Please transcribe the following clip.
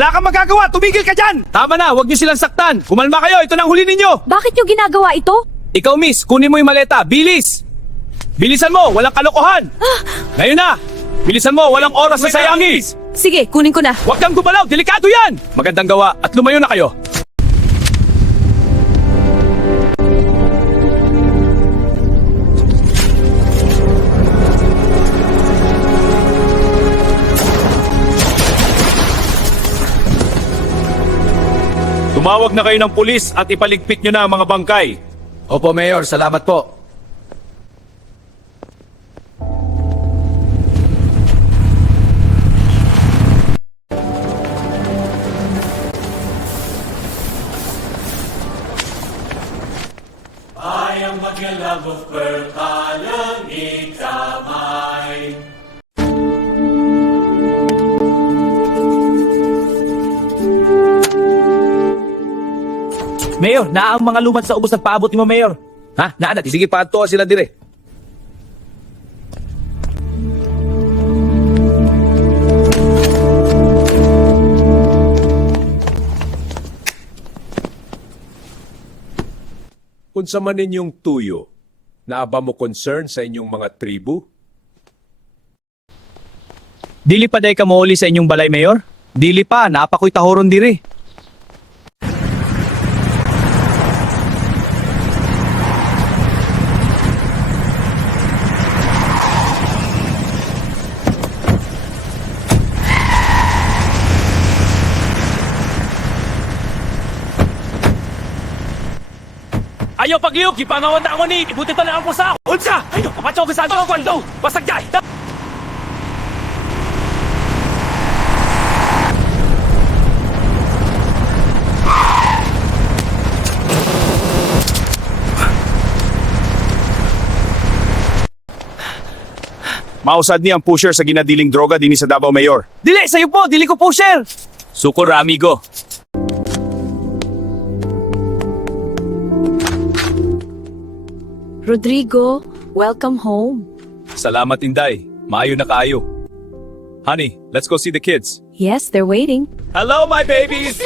Wala kang magagawa! Tumigil ka dyan! Tama na, huwag niyo silang saktan! Kumalma kayo, ito na ang huli ninyo! Bakit nyo ginagawa ito? Ikaw miss, kunin mo yung maleta, bilis! Bilisan mo, walang kalokohan! Ngayon na! Bilisan mo, walang oras na sayangin! Sige, kunin ko na. Huwag kang gumalaw, delikado yan! Magandang gawa at lumayo na kayo! Tumawag na kayo ng pulis at ipaligpit nyo na ang mga bangkay. Opo, Mayor. Salamat po. Bayang mag-love of Pearl, kalangit kamay. Mayor, naa ang mga lumad sa ubos at paabot ni mo, Mayor. Ha? Naanat, sige pa ato sila dire. Unsa man ninyong tuyo, naaba mo concern sa inyong mga tribu? Dili pa day ka mauli sa inyong balay, Mayor? Dili pa, napakoy tahoron dire. Ayaw pagliyok, ipangawan na ako ni ibuti pa na ako sa unsa! Ayaw, kapatso ko sa ato ako ito! Basag jay! Mausad ni ang pusher sa ginadiling droga din sa Davao, Mayor. Dili, sa'yo po! Dili ko pusher! Sukor, amigo. Rodrigo, welcome home. Salamat, Inday. Maayo na kaayo. Honey, let's go see the kids. Yes, they're waiting. Hello, my babies!